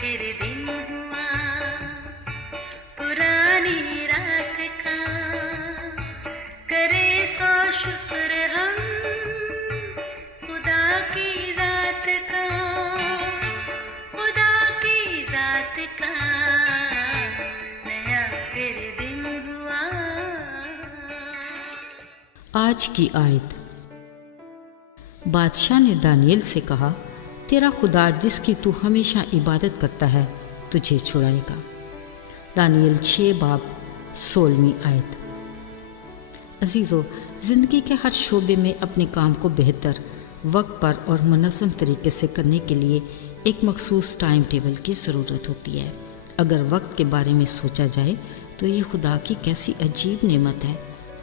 फिर दिन हुआ पुरानी रात का, करे सो शुक्र हम खुदा की जात का, खुदा की जात का, नया फिर दिन हुआ। आज की आयत। बादशाह ने दानियल से कहा, तेरा खुदा जिसकी तू हमेशा इबादत करता है तुझे छुड़ाएगा। दानियल 6 बाब 16वीं आयत। अजीज़ों, ज़िंदगी के हर शोबे में अपने काम को बेहतर, वक्त पर और मुनज़्ज़म तरीके से करने के लिए एक मखसूस टाइम टेबल की ज़रूरत होती है। अगर वक्त के बारे में सोचा जाए तो ये खुदा की कैसी अजीब नेमत है।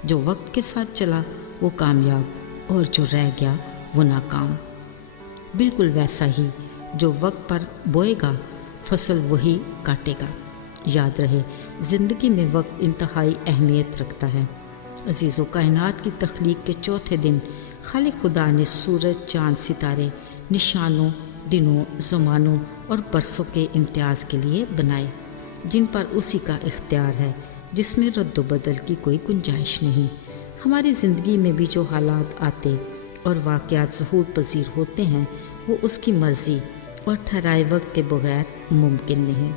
जो वक्त के साथ चला वो कामयाब और जो रह गया वो नाकाम। बिल्कुल वैसा ही जो वक्त पर बोएगा फसल वही काटेगा। याद रहे, ज़िंदगी में वक्त इंतहाई अहमियत रखता है। अजीज़ों, कायनात की तख्लीक के चौथे दिन खालिक खुदा ने सूरज, चाँद, सितारे निशानों, दिनों, ज़मानों और बरसों के इम्तियाज़ के लिए बनाए, जिन पर उसी का इख्तियार है, जिसमें रद्द बदल की कोई गुंजाइश नहीं। हमारी ज़िंदगी में भी जो हालात आते और वाक़यात ज़हूर पज़ीर होते हैं वो उसकी मर्ज़ी और ठहराए वक्त के बगैर मुमकिन नहीं।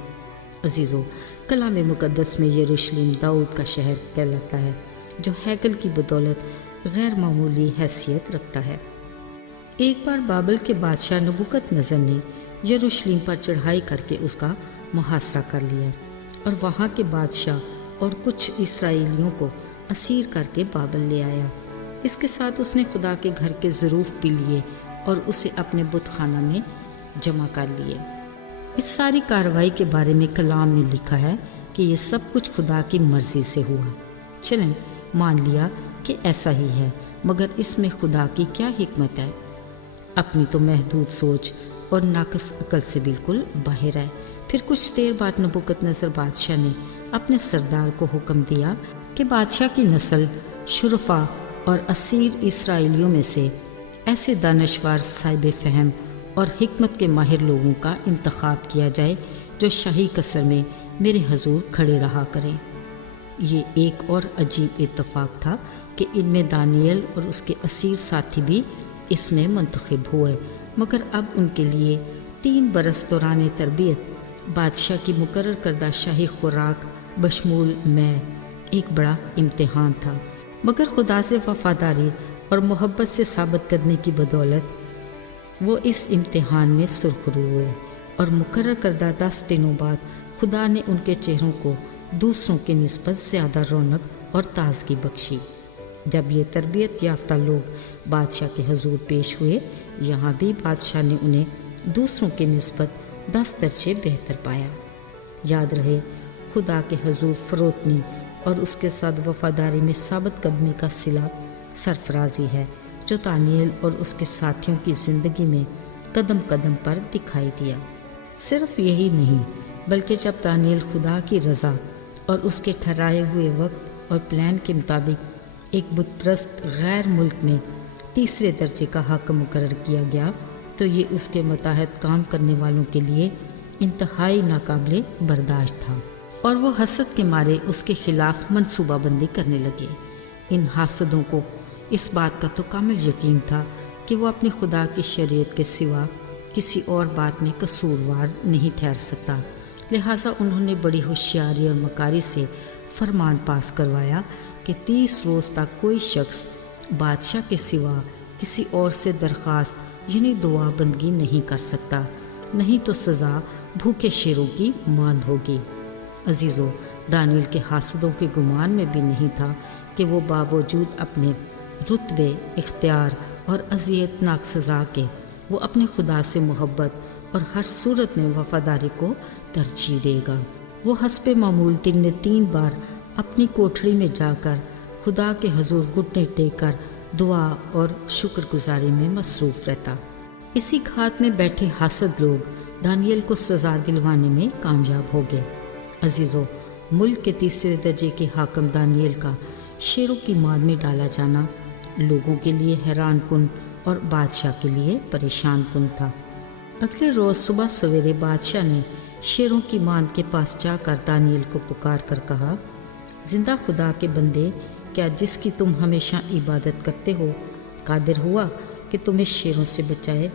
अजीज़ों, कलाम मुक़द्दस में यरूशलेम दाऊद का शहर कहलाता है, जो हैकल की बदौलत गैर मामूली हैसियत रखता है। एक बार बाबल के बादशाह नबूकदनेस्सर ने यरूशलेम पर चढ़ाई करके उसका मुहासरा कर लिया और वहाँ के बादशाह और कुछ इसराइलियों को असीर करके बाबल ले आया। इसके साथ उसने खुदा के घर के ज़रूफ पी लिए और उसे अपने बुत खाना में जमा कर लिए। इस सारी कार्रवाई के बारे में कलाम में लिखा है कि ये सब कुछ खुदा की मर्ज़ी से हुआ। चलें, मान लिया कि ऐसा ही है, मगर इसमें खुदा की क्या हिकमत है? अपनी तो महदूद सोच और नाकस अकल से बिल्कुल बाहर है। फिर कुछ देर बाद नबूकदनेस्सर बादशाह ने अपने सरदार को हुक्म दिया कि बादशाह की नस्ल शुरफा और असीर इसराइलियों में से ऐसे दानश्वर, साहिब फ़हम और हिकमत के माहिर लोगों का इंतखाब किया जाए जो शाही कसर में मेरे हजूर खड़े रहा करें। ये एक और अजीब इत्तफाक था कि इनमें दानियल और उसके असीर साथी भी इसमें मुंतखब हुए, मगर अब उनके लिए 3 बरस दौरान तरबियत, बादशाह की मुकर्रर करदा शाही खुराक बशमूल मैं एक बड़ा इम्तिहान था। मगर खुदा से वफादारी और मोहब्बत से साबित करने की बदौलत वो इस इम्तिहान में सुरखरू हुए और मुकर्रर करदा 10 दिनों बाद खुदा ने उनके चेहरों को दूसरों की निस्बत ज़्यादा रौनक और ताजगी बख्शी। जब ये तरबियत याफ्ता लोग बादशाह के हजूर पेश हुए, यहाँ भी बादशाह ने उन्हें दूसरों की निस्बत 10 दर्जे बेहतर पाया। याद रहे, खुदा के हजूर फरोतनी और उसके साथ वफादारी में साबित कदमी का सिला सरफराजी है, जो दानियल और उसके साथियों की ज़िंदगी में कदम कदम पर दिखाई दिया। सिर्फ यही नहीं, बल्कि जब दानियल खुदा की रज़ा और उसके ठहराए हुए वक्त और प्लान के मुताबिक एक बुतप्रस्त गैर मुल्क में तीसरे दर्जे का हक मुकर्रर किया गया, तो ये उसके मुताहत काम करने वालों के लिए इंतहाई नाकाबिले बर्दाश्त था और वो हसद के मारे उसके खिलाफ मनसूबाबंदी करने लगे। इन हासदों को इस बात का तो कामिल यकीन था कि वो अपनी खुदा की शरीयत के सिवा किसी और बात में कसूरवार नहीं ठहर सकता। लिहाजा उन्होंने बड़ी होशियारी और मकारी से फरमान पास करवाया कि 30 रोज़ तक कोई शख्स बादशाह के सिवा किसी और से दरख्वास्त यानी दुआ बंदगी नहीं कर सकता, नहीं तो सज़ा भूखे शेरों की मांद होगी। अजीज़ों, दानियल के हासदों के गुमान में भी नहीं था कि वो बावजूद अपने रुतबे, इख्तियार और अज़ियतनाक सज़ा के वो अपने खुदा से मोहब्बत और हर सूरत में वफादारी को तरजीह देगा। वो हस्बे मामूल दिन में 3 बार अपनी कोठरी में जाकर खुदा के हजूर घुटने टेककर दुआ और शुक्रगुजारी में मसरूफ़ रहता। इसी घात में बैठे हासद लोग दानियल को सज़ा दिलवाने में कामयाब हो गए। अजीज़ों, मुल्क के तीसरे दर्जे के हाकम दानियल का शेरों की मार में डाला जाना लोगों के लिए हैरान कुन और बादशाह के लिए परेशान कुन था। अगले रोज़ सुबह सवेरे बादशाह ने शेरों की मान के पास जाकर दानियल को पुकार कर कहा, जिंदा खुदा के बंदे, क्या जिसकी तुम हमेशा इबादत करते हो कादिर हुआ कि तुम्हें शेरों से बचाए?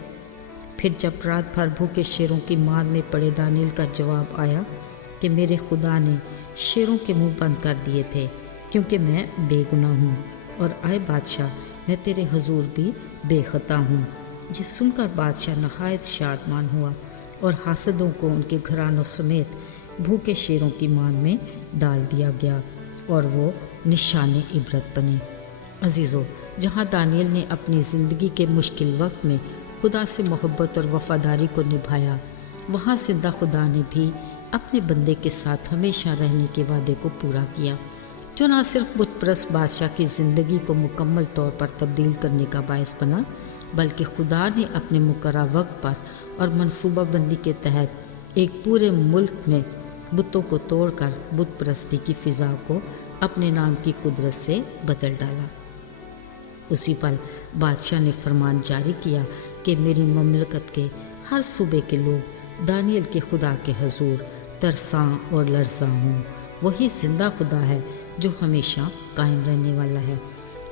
फिर जब रात भर भूखे शेरों की मान में पड़े दानियल का जवाब आया कि मेरे खुदा ने शेरों के मुंह बंद कर दिए थे क्योंकि मैं बेगुनाह हूँ, और आए बादशाह, मैं तेरे हुजूर भी बेखता हूँ। ये सुनकर बादशाह नहायत शादमान हुआ और हासदों को उनके घरानों समेत भूखे शेरों की मान में डाल दिया गया और वो निशाने इबरत बने। अजीज़ों, जहाँ दानियल ने अपनी ज़िंदगी के मुश्किल वक्त में खुदा से मोहब्बत और वफ़ादारी को निभाया, वहाँ जिंदा खुदा ने भी अपने बंदे के साथ हमेशा रहने के वादे को पूरा किया, जो न सिर्फ बुतप्रस्त बादशाह की ज़िंदगी को मुकम्मल तौर पर तब्दील करने का बायस बना, बल्कि खुदा ने अपने मुकर्रर वक्त पर और मनसूबाबंदी के तहत एक पूरे मुल्क में बुतों को तोड़कर बुत परस्ती की फ़िज़ा को अपने नाम की कुदरत से बदल डाला। उसी पल बादशाह ने फरमान जारी किया कि मेरी ममलकत के हर सूबे के लोग दानियल के खुदा के हुजूर तरसां और लरज़ां हों। वही जिंदा खुदा है जो हमेशा कायम रहने वाला है।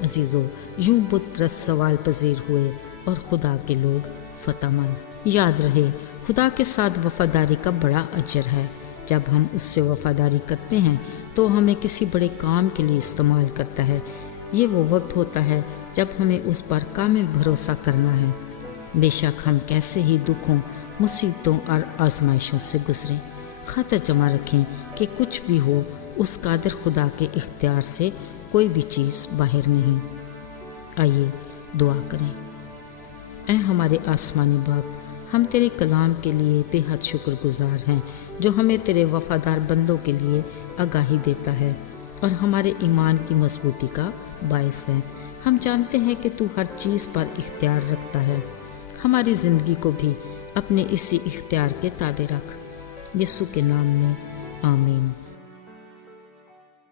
अजीज़ों, यूं बुत परस्त सवाल पजीर हुए और खुदा के लोग फतहमंद। याद रहे, खुदा के साथ वफ़ादारी का बड़ा अजर है। जब हम उससे वफ़ादारी करते हैं तो हमें किसी बड़े काम के लिए इस्तेमाल करता है। ये वो वक्त होता है जब हमें उस पर कामिल भरोसा करना है, बेशक हम कैसे ही दुखों, मुसीबतों और आजमाइशों से गुजरें। खातिर जमा रखें कि कुछ भी हो, उस कादिर खुदा के इख्तियार से कोई भी चीज़ बाहर नहीं। आइए दुआ करें। ऐ हमारे आसमानी बाप, हम तेरे कलाम के लिए बेहद शुक्रगुजार हैं जो हमें तेरे वफ़ादार बंदों के लिए आगाही देता है और हमारे ईमान की मजबूती का बायस है। हम जानते हैं कि तू हर चीज़ पर इख्तियार रखता है। हमारी ज़िंदगी को भी अपने इसी इख्तियार के ताबे रख। यीशु के नाम में आमीन।